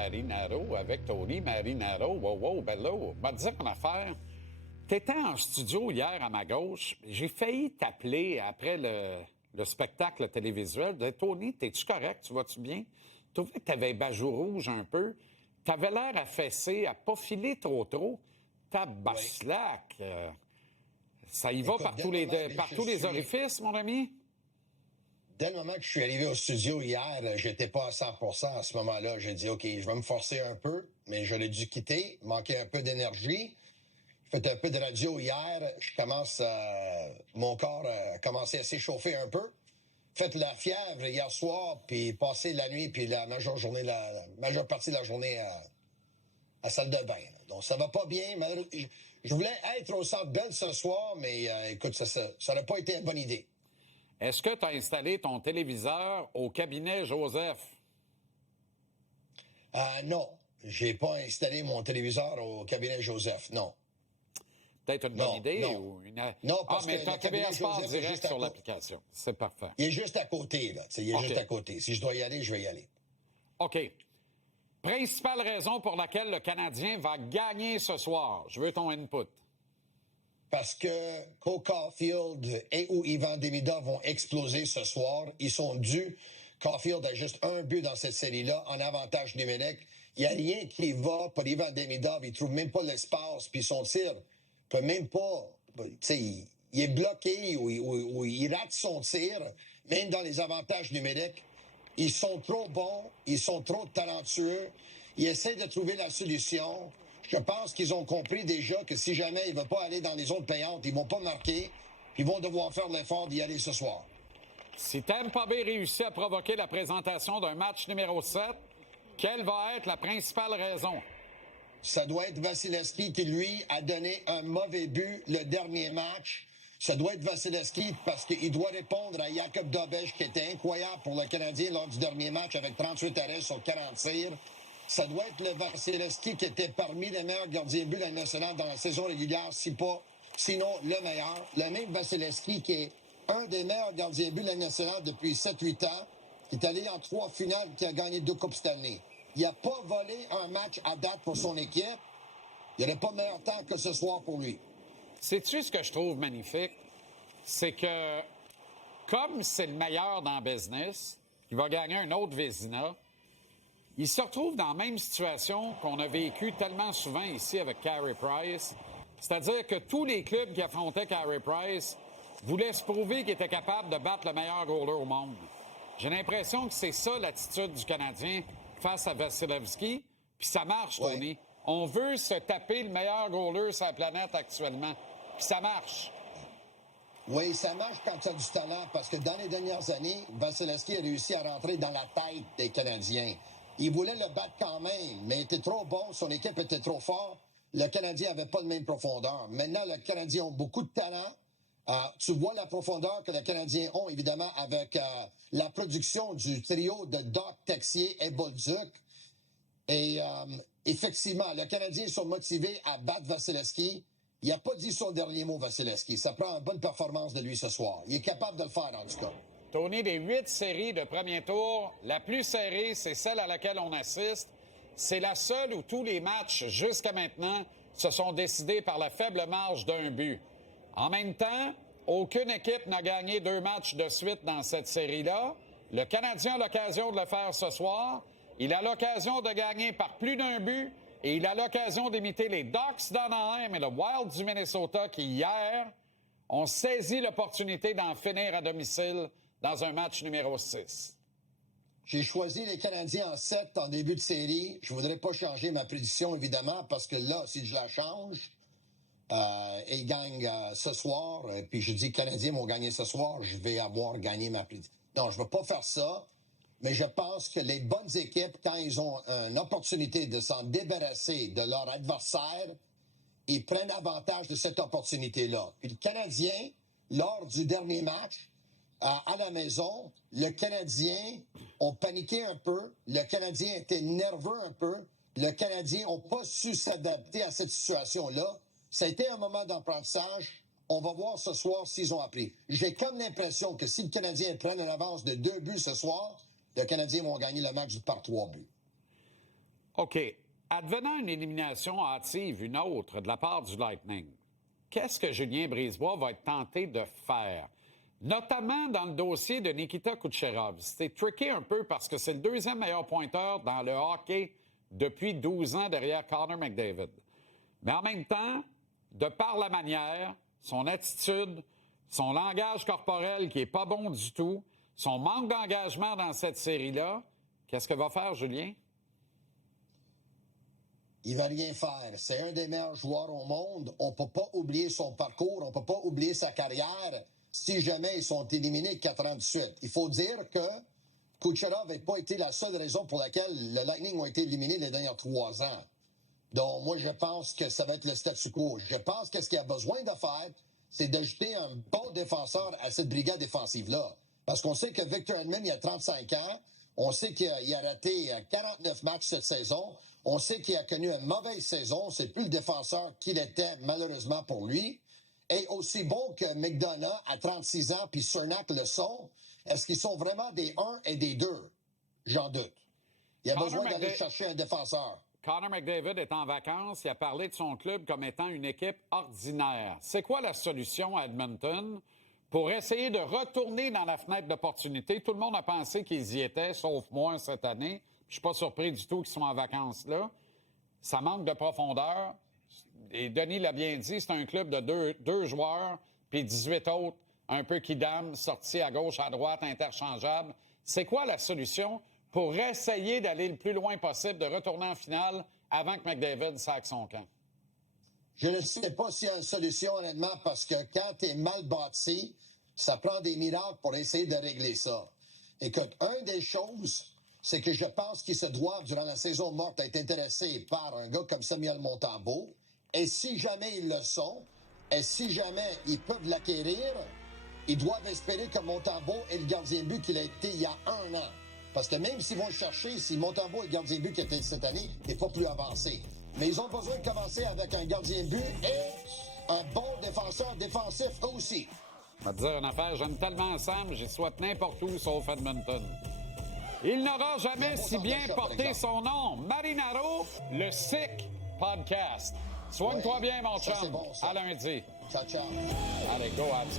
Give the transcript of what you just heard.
Marinaro avec Tony Marinaro. Wow, bello. Va te dire une affaire. T'étais en studio hier à ma gauche. J'ai failli t'appeler après le spectacle télévisuel. Tony, t'es-tu correct? Tu vas-tu bien? Je trouvais que t'avais les bajoux rouges un peu. T'avais l'air affaissé, à pas filer trop. Tabaslac. Ça y va par tous les orifices, mon ami? Dès le moment que je suis arrivé au studio hier, j'étais pas à 100% à ce moment-là. J'ai dit, OK, je vais me forcer un peu, mais j'aurais dû quitter, manquer un peu d'énergie. J'ai fait un peu de radio hier. Mon corps a commencé à s'échauffer un peu. Fait la fièvre hier soir, puis passé la nuit, puis la majeure partie de la journée à la salle de bain. Donc, ça va pas bien. Je voulais être au Centre Bell ce soir, mais écoute, ça n'aurait pas été une bonne idée. Est-ce que tu as installé ton téléviseur au cabinet Joseph? Non. J'ai pas installé mon téléviseur au cabinet Joseph, non. Peut-être une bonne idée? Non. Ou une... Non, parce mais que ton le cabinet TBS Sport Joseph est direct juste sur l'application. C'est parfait. Il est juste à côté, là. Il est juste à côté. Si je dois y aller, je vais y aller. OK. Principale raison pour laquelle le Canadien va gagner ce soir. Je veux ton input. Parce que Cole Caulfield ou Ivan Demidov vont exploser ce soir. Ils sont dus. Caulfield a juste un but dans cette série-là, en avantage numérique. Il n'y a rien qui va pour Ivan Demidov. Il trouve même pas l'espace, puis son tir peut même pas... Tu sais, il est bloqué ou il rate son tir, même dans les avantages numériques. Ils sont trop bons, ils sont trop talentueux. Ils essaient de trouver la solution. Je pense qu'ils ont compris déjà que si jamais ils ne veulent pas aller dans les zones payantes, ils vont pas marquer, puis ils vont devoir faire l'effort d'y aller ce soir. Si Tampa Bay réussit à provoquer la présentation d'un match numéro 7, quelle va être la principale raison? Ça doit être Vasilevskiy qui, lui, a donné un mauvais but le dernier match. Ça doit être Vasilevskiy parce qu'il doit répondre à Jakub Dobeš, qui était incroyable pour le Canadien lors du dernier match avec 38 arrêts sur 40 tirs. Ça doit être le Vasilevskiy qui était parmi les meilleurs gardiens de but de la nationale dans la saison régulière, sinon le meilleur. Le même Vasilevskiy qui est un des meilleurs gardiens de but de la nationale depuis 7-8 ans, qui est allé en 3 finales, qui a gagné 2 Coupes Stanley. Il n'a pas volé un match à date pour son équipe. Il n'y aurait pas meilleur temps que ce soir pour lui. Sais-tu ce que je trouve magnifique? C'est que, comme c'est le meilleur dans le business, il va gagner un autre Vézina, il se retrouve dans la même situation qu'on a vécu tellement souvent ici avec Carey Price. C'est-à-dire que tous les clubs qui affrontaient Carey Price voulaient se prouver qu'ils étaient capables de battre le meilleur goaler au monde. J'ai l'impression que c'est ça l'attitude du Canadien face à Vasilevskiy, puis ça marche, Tony. Ouais. On veut se taper le meilleur goaler sur la planète actuellement, puis ça marche. Oui, ça marche quand tu as du talent, parce que dans les dernières années, Vasilevskiy a réussi à rentrer dans la tête des Canadiens. Il voulait le battre quand même, mais il était trop bon, son équipe était trop forte. Le Canadien n'avait pas de même profondeur. Maintenant, le Canadien ont beaucoup de talent. Tu vois la profondeur que les Canadiens ont, évidemment, avec la production du trio de Doc, Texier et Bolduc. Et effectivement, les Canadiens sont motivés à battre Vasilevskiy. Il n'a pas dit son dernier mot, Vasilevskiy. Ça prend une bonne performance de lui ce soir. Il est capable de le faire, en tout cas. Tony, des 8 séries de premier tour, la plus serrée, c'est celle à laquelle on assiste. C'est la seule où tous les matchs, jusqu'à maintenant, se sont décidés par la faible marge d'un but. En même temps, aucune équipe n'a gagné 2 matchs de suite dans cette série-là. Le Canadien a l'occasion de le faire ce soir. Il a l'occasion de gagner par plus d'un but et il a l'occasion d'imiter les Ducks d'Anaheim et le Wild du Minnesota qui, hier, ont saisi l'opportunité d'en finir à domicile dans un match numéro 6. J'ai choisi les Canadiens en 7 en début de série. Je voudrais pas changer ma prédiction, évidemment, parce que là, si je la change, et ils gagnent ce soir, puis je dis que les Canadiens vont gagner ce soir, je vais avoir gagné ma prédiction. Non, je ne veux pas faire ça, mais je pense que les bonnes équipes, quand ils ont une opportunité de s'en débarrasser de leur adversaire, ils prennent avantage de cette opportunité-là. Puis le Canadien, lors du dernier match, à la maison, le Canadien ont paniqué un peu, le Canadien était nerveux un peu, le Canadien n'a pas su s'adapter à cette situation-là. Ça a été un moment d'apprentissage. On va voir ce soir s'ils ont appris. J'ai comme l'impression que si le Canadien prenne une avance de 2 buts ce soir, les Canadiens vont gagner le match par 3 buts. OK. Advenant une élimination hâtive, une autre, de la part du Lightning, qu'est-ce que Julien Brisebois va être tenté de faire? Notamment dans le dossier de Nikita Kucherov. C'est tricky un peu parce que c'est le deuxième meilleur pointeur dans le hockey depuis 12 ans derrière Connor McDavid. Mais en même temps, de par la manière, son attitude, son langage corporel qui est pas bon du tout, son manque d'engagement dans cette série-là, qu'est-ce que va faire Julien? Il va rien faire. C'est un des meilleurs joueurs au monde. On ne peut pas oublier son parcours, on ne peut pas oublier sa carrière si jamais ils sont éliminés 4 ans de suite. Il faut dire que Kucherov n'a pas été la seule raison pour laquelle le Lightning ont été éliminés les derniers 3 ans. Donc, moi, je pense que ça va être le statu quo. Je pense que ce qu'il a besoin de faire, c'est d'ajouter un bon défenseur à cette brigade défensive-là. Parce qu'on sait que Victor Hedman, il a 35 ans. On sait qu'il a raté 49 matchs cette saison. On sait qu'il a connu une mauvaise saison. C'est plus le défenseur qu'il était, malheureusement, pour lui. Et aussi bon que McDonough, à 36 ans, puis Cernak le sont, est-ce qu'ils sont vraiment des 1 et des 2? J'en doute. Il a besoin d'aller chercher un défenseur. Connor McDavid est en vacances. Il a parlé de son club comme étant une équipe ordinaire. C'est quoi la solution à Edmonton pour essayer de retourner dans la fenêtre d'opportunité? Tout le monde a pensé qu'ils y étaient, sauf moi cette année. Je suis pas surpris du tout qu'ils soient en vacances là. Ça manque de profondeur. Et Denis l'a bien dit, c'est un club de deux joueurs, puis 18 autres, un peu kidam, sortis à gauche, à droite, interchangeables. C'est quoi la solution pour essayer d'aller le plus loin possible, de retourner en finale avant que McDavid saque son camp? Je ne sais pas s'il y a une solution, honnêtement, parce que quand tu es mal bâti, ça prend des miracles pour essayer de régler ça. Écoute, une des choses, c'est que je pense qu'ils se doivent, durant la saison morte, être intéressés par un gars comme Samuel Montembeault. Et si jamais ils le sont, et si jamais ils peuvent l'acquérir, ils doivent espérer que Montembeault est le gardien de but qu'il a été il y a 1 an. Parce que même s'ils vont le chercher, si Montembeault est le gardien de but qui était cette année, il n'est pas plus avancé. Mais ils ont besoin de commencer avec un gardien de but et un bon défenseur défensif aussi. Je vais te dire une affaire, j'aime tellement Sam, j'y souhaite n'importe où sauf Edmonton. Il n'aura jamais si bien porté son nom. Marinaro, le Sick Podcast. Soigne-toi bien, mon chum. Bon, à lundi. Ciao, ciao. Allez, go, Habs, go.